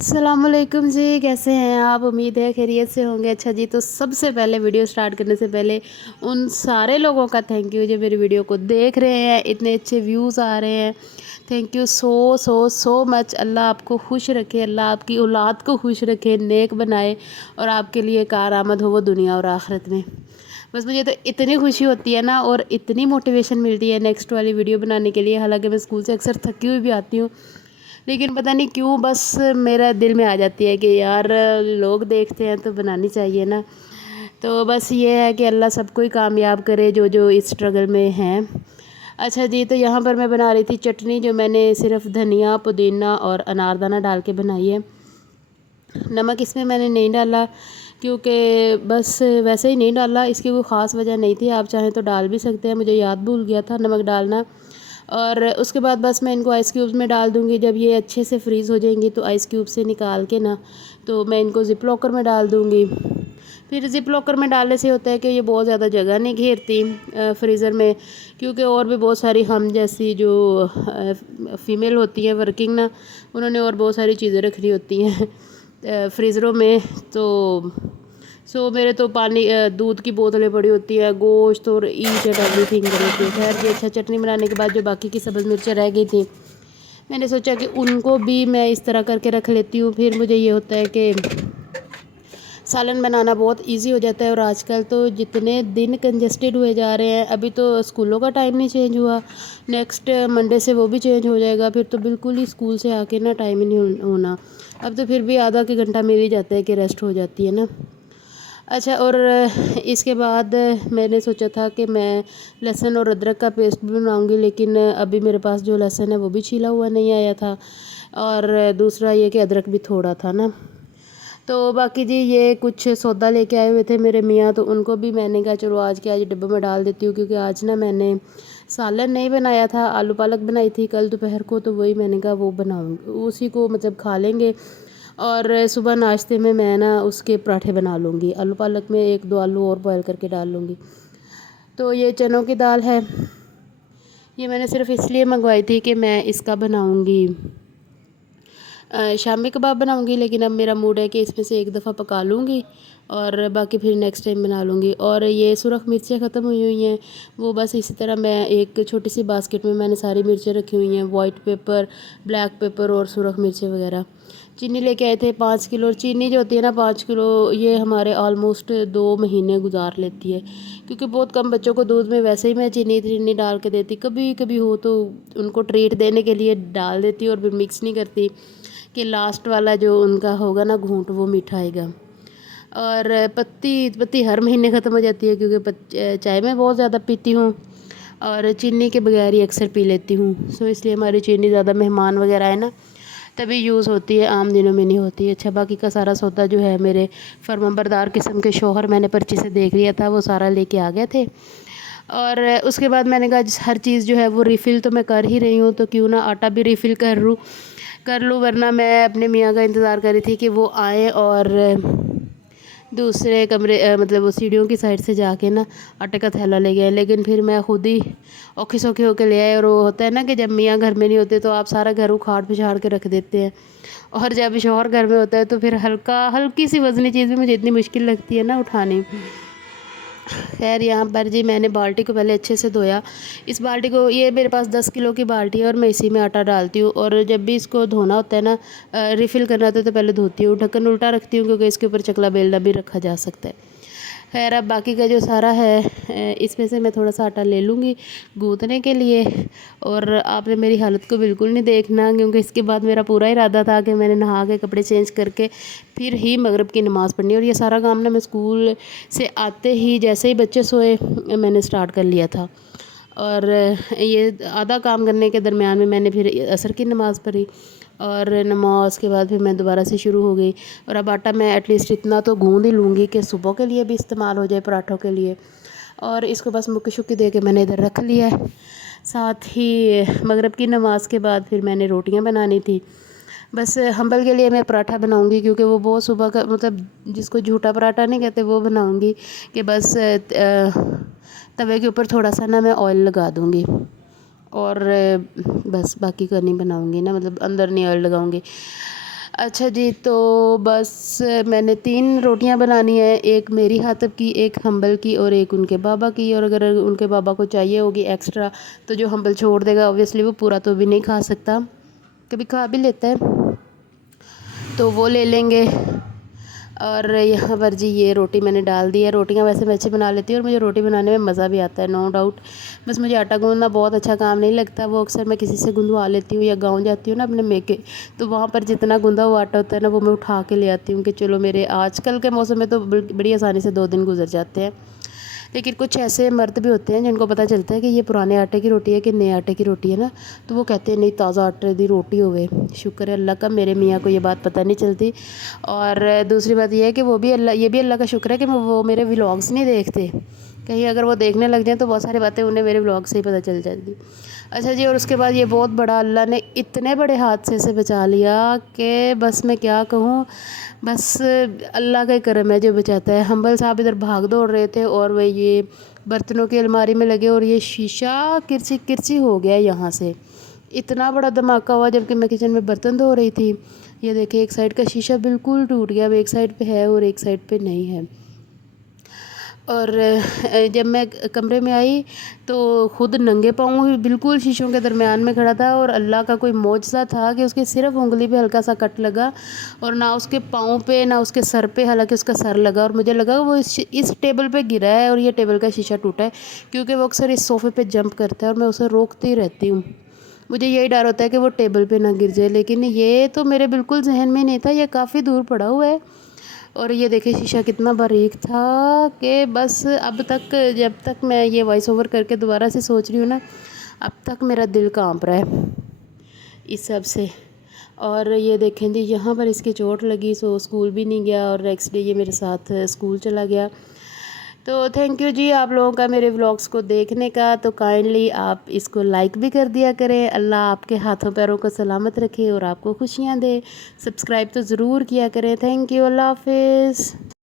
अस्सलाम वालेकुम जी, कैसे हैं आप? उम्मीद है खैरियत से होंगे। अच्छा जी, तो सबसे पहले वीडियो स्टार्ट करने से पहले उन सारे लोगों का थैंक यू जो मेरी वीडियो को देख रहे हैं, इतने अच्छे व्यूज़ आ रहे हैं। Thank you so so so much. अल्लाह आपको खुश रखे, अल्लाह आपकी औलाद को खुश रखे, नेक बनाए और आपके लिए कारआमद हो वो दुनिया और आखिरत में। बस मुझे तो इतनी खुशी होती है ना, और इतनी मोटिवेशन मिलती है नेक्स्ट वाली वीडियो बनाने के लिए। हालांकि मैं स्कूल से अक्सर थकी हुई भी आती हूँ, लेकिन पता नहीं क्यों बस मेरा दिल में आ जाती है कि यार लोग देखते हैं तो बनानी चाहिए ना। तो बस ये है कि अल्लाह सबको ही कामयाब करे जो जो इस स्ट्रगल में हैं। अच्छा जी, तो यहाँ पर मैं बना रही थी चटनी, जो मैंने सिर्फ धनिया, पुदीना और अनारदाना डाल के बनाई है। नमक इसमें मैंने नहीं डाला, क्योंकि बस वैसे ही नहीं डाला, इसकी कोई ख़ास वजह नहीं थी। आप चाहें तो डाल भी सकते हैं, मुझे याद भूल गया था नमक डालना। और उसके बाद बस मैं इनको आइस क्यूब्स में डाल दूँगी। जब ये अच्छे से फ्रीज़ हो जाएंगी तो आइस क्यूब से निकाल के ना, तो मैं इनको ज़िप लॉकर में डाल दूँगी। फिर ज़िप लॉकर में डालने से होता है कि ये बहुत ज़्यादा जगह नहीं घेरती फ्रीज़र में, क्योंकि और भी बहुत सारी हम जैसी जो फ़ीमेल होती हैं वर्किंग ना, उन्होंने और बहुत सारी चीज़ें रखनी होती हैं फ्रीज़रों में। तो मेरे तो पानी दूध की बोतलें पड़ी होती है, गोश्त और ईच एंड एवरीथिंग पड़ी होती है। खैर ये अच्छा, चटनी बनाने के बाद जो बाकी की सब्ज़ मिर्चें रह गई थी, मैंने सोचा कि उनको भी मैं इस तरह करके रख लेती हूँ। फिर मुझे ये होता है कि सालन बनाना बहुत इजी हो जाता है। और आजकल तो जितने दिन कंजेस्टेड हुए जा रहे हैं, अभी तो स्कूलों का टाइम नहीं चेंज हुआ, नेक्स्ट मंडे से वो भी चेंज हो जाएगा। फिर तो बिल्कुल ही स्कूल से आके ना टाइम ही नहीं होना। अब तो फिर भी आधा के घंटा मिल ही जाता है कि रेस्ट हो जाती है ना। अच्छा, और इसके बाद मैंने सोचा था कि मैं लहसुन और अदरक का पेस्ट भी बनाऊंगी, लेकिन अभी मेरे पास जो लहसुन है वो भी छीला हुआ नहीं आया था, और दूसरा ये कि अदरक भी थोड़ा था ना। तो बाकी जी ये कुछ सौदा लेके आए हुए थे मेरे मियाँ, तो उनको भी मैंने कहा चलो आज के आज डिब्बे में डाल देती हूँ, क्योंकि आज ना मैंने सालन नहीं बनाया था, आलू पालक बनाई थी कल दोपहर को, तो वही मैंने कहा वो बनाऊँगी, उसी को मतलब खा लेंगे। और सुबह नाश्ते में मैं ना उसके पराठे बना लूँगी, आलू पालक में एक दो आलू और बॉयल करके डाल लूँगी। तो ये चनों की दाल है, ये मैंने सिर्फ इसलिए मंगवाई थी कि मैं इसका बनाऊँगी शामी कबाब बनाऊंगी, लेकिन अब मेरा मूड है कि इसमें से एक दफ़ा पका लूँगी और बाकी फिर नेक्स्ट टाइम बना लूँगी। और ये सुरख मिर्चें ख़त्म हुई हुई हैं, वो बस इसी तरह मैं एक छोटी सी बास्केट में मैंने सारी मिर्चें रखी हुई हैं, वाइट पेपर, ब्लैक पेपर और सुरख मिर्चें वगैरह। चीनी लेके आए थे 5 किलो, और चीनी जो होती है ना 5 किलो, ये हमारे ऑलमोस्ट 2 महीने गुजार लेती है, क्योंकि बहुत कम बच्चों को दूध में वैसे ही मैं चीनी चीनी डाल के देती, कभी कभी हो तो उनको ट्रीट देने के लिए डाल देती और फिर मिक्स नहीं करती कि लास्ट वाला जो उनका होगा ना घूंट वो मीठा आएगा। और पत्ती पत्ती हर महीने ख़त्म हो जाती है, क्योंकि चाय में बहुत ज़्यादा पीती हूँ और चीनी के बगैर ही अक्सर पी लेती हूँ। सो इसलिए हमारी चीनी ज़्यादा मेहमान वगैरह है ना तभी यूज़ होती है, आम दिनों में नहीं होती। अच्छा, बाकी का सारा सौदा जो है मेरे फर्माबरदार किस्म के शौहर, मैंने पर्ची से देख लिया था, वो सारा लेके आ गए थे। और उसके बाद मैंने कहा हर चीज़ जो है वो रिफ़िल तो मैं कर ही रही हूँ, तो क्यों ना आटा भी रिफ़िल कर लूँ। वरना मैं अपने मियाँ का इंतज़ार कर रही थी कि वो आए और दूसरे कमरे मतलब वो सीढ़ियों की साइड से जाके ना आटे का थैला ले गए, लेकिन फिर मैं खुद ही औखी सौखी होके ले आए। और वो होता है ना कि जब मियाँ घर में नहीं होते तो आप सारा घर उखाड़ पिछाड़ के रख देते हैं, और जब शौहर घर में होता है तो फिर हल्की सी वज़नी चीज़ भी मुझे इतनी मुश्किल लगती है ना उठानी। खैर यहाँ पर जी मैंने बाल्टी को पहले अच्छे से धोया। इस बाल्टी को, ये मेरे पास 10 किलो की बाल्टी है और मैं इसी में आटा डालती हूँ। और जब भी इसको धोना होता है ना, रिफ़िल करना होता है, तो पहले धोती हूँ, ढक्कन उल्टा रखती हूँ, क्योंकि इसके ऊपर चकला बेलना भी रखा जा सकता है। खैर अब बाकी का जो सारा है इसमें से मैं थोड़ा सा आटा ले लूँगी गूँथने के लिए। और आपने मेरी हालत को बिल्कुल नहीं देखना, क्योंकि इसके बाद मेरा पूरा इरादा था कि मैंने नहा के कपड़े चेंज करके फिर ही मगरिब की नमाज़ पढ़नी। और ये सारा काम ना मैं स्कूल से आते ही, जैसे ही बच्चे सोए, मैंने स्टार्ट कर लिया था। और ये आधा काम करने के दरमियान में मैंने फिर असर की नमाज़ पढ़ी, और नमाज के बाद फिर मैं दोबारा से शुरू हो गई। और अब आटा मैं एटलीस्ट इतना तो गूँध ही लूँगी कि सुबह के लिए भी इस्तेमाल हो जाए, पराठों के लिए। और इसको बस मुक्की शुक्की दे के मैंने इधर रख लिया है। साथ ही मगरिब की नमाज़ के बाद फिर मैंने रोटियां बनानी थी। बस हम्बल के लिए मैं पराठा बनाऊंगी, क्योंकि वो बहुत सुबह का, मतलब जिसको झूठा पराठा नहीं कहते, वो बनाऊंगी कि बस तवे के ऊपर थोड़ा सा ना मैं ऑयल लगा दूँगी, और बस बाकी का नहीं बनाऊँगी ना, मतलब अंदर नहीं ऑयल लगाऊँगी। अच्छा जी, तो बस मैंने 3 रोटियां बनानी है, एक मेरी हाथब की, एक हम्बल की और एक उनके बाबा की। और अगर उनके बाबा को चाहिए होगी एक्स्ट्रा तो जो हम्बल छोड़ देगा ऑब्वियसली वो पूरा तो भी नहीं खा सकता, कभी खा भी लेता है तो वो ले लेंगे। और यहाँ पर जी ये रोटी मैंने डाल दी है। रोटियाँ वैसे मैं अच्छी बना लेती हूँ और मुझे रोटी बनाने में मज़ा भी आता है, नो डाउट। बस मुझे आटा गूँथना बहुत अच्छा काम नहीं लगता, वो अक्सर मैं किसी से गुंदवा लेती हूँ या गाँव जाती हूँ ना अपने मेके, तो वहाँ पर जितना गूँधा हुआ आटा होता है ना वो मैं उठा के ले आती हूँ कि चलो मेरे आजकल के मौसम में तो बड़ी आसानी से 2 दिन गुजर जाते हैं। लेकिन कुछ ऐसे मर्द भी होते हैं जिनको पता चलता है कि ये पुराने आटे की रोटी है कि नए आटे की रोटी है ना, तो वो कहते हैं नहीं ताज़ा आटे की रोटी होवे। शुक्र है अल्लाह का, मेरे मियाँ को ये बात पता नहीं चलती। और दूसरी बात ये है कि वो भी अल्लाह, ये भी अल्लाह का शुक्र है कि वो मेरे व्लॉग्स नहीं देखते, कहीं अगर वो देखने लग जाएँ तो बहुत सारी बातें उन्हें मेरे व्लॉग से ही पता चल जाती। अच्छा जी, और उसके बाद ये बहुत बड़ा अल्लाह ने इतने बड़े हादसे से बचा लिया कि बस मैं क्या कहूँ, बस अल्लाह का ही करम है जो बचाता है। हम्बल साहब इधर भाग दौड़ रहे थे और वह ये बर्तनों की अलमारी में लगे और ये शीशा किरची किरची हो गया यहाँ से। इतना बड़ा धमाका हुआ जबकि मैं किचन में बर्तन धो रही थी। ये देखिए एक साइड का शीशा बिल्कुल टूट गया, अब एक साइड पे है और एक साइड पे नहीं है। और जब मैं कमरे में आई तो खुद नंगे पाँव ही बिल्कुल शीशों के दरमियान में खड़ा था और अल्लाह का कोई मौजज़ा था कि उसके सिर्फ उंगली पे हल्का सा कट लगा और ना उसके पाँव पे ना उसके सर पे, हालांकि उसका सर लगा और मुझे लगा वो इस टेबल पे गिरा है और ये टेबल का शीशा टूटा है, क्योंकि वो अक्सर इस सोफ़े पे जंप करता है और मैं उसे रोकती रहती हूँ। मुझे यही डर होता है कि वो टेबल पे ना गिर जाए, लेकिन ये तो मेरे बिल्कुल जहन में नहीं था, ये काफ़ी दूर पड़ा हुआ है। और ये देखिए शीशा कितना बारीक था कि बस अब तक जब तक मैं ये वॉइस ओवर करके दोबारा से सोच रही हूँ ना, अब तक मेरा दिल कांप रहा है इस सब से। और ये देखें जी यहाँ पर इसकी चोट लगी, सो स्कूल भी नहीं गया और नेक्स्ट डे ये मेरे साथ स्कूल चला गया। तो थैंक यू जी आप लोगों का मेरे व्लॉग्स को देखने का, तो काइंडली आप इसको लाइक भी कर दिया करें। अल्लाह आपके हाथों पैरों को सलामत रखे और आपको खुशियाँ दे। सब्सक्राइब तो ज़रूर किया करें। थैंक यू, अल्लाह हाफिज़।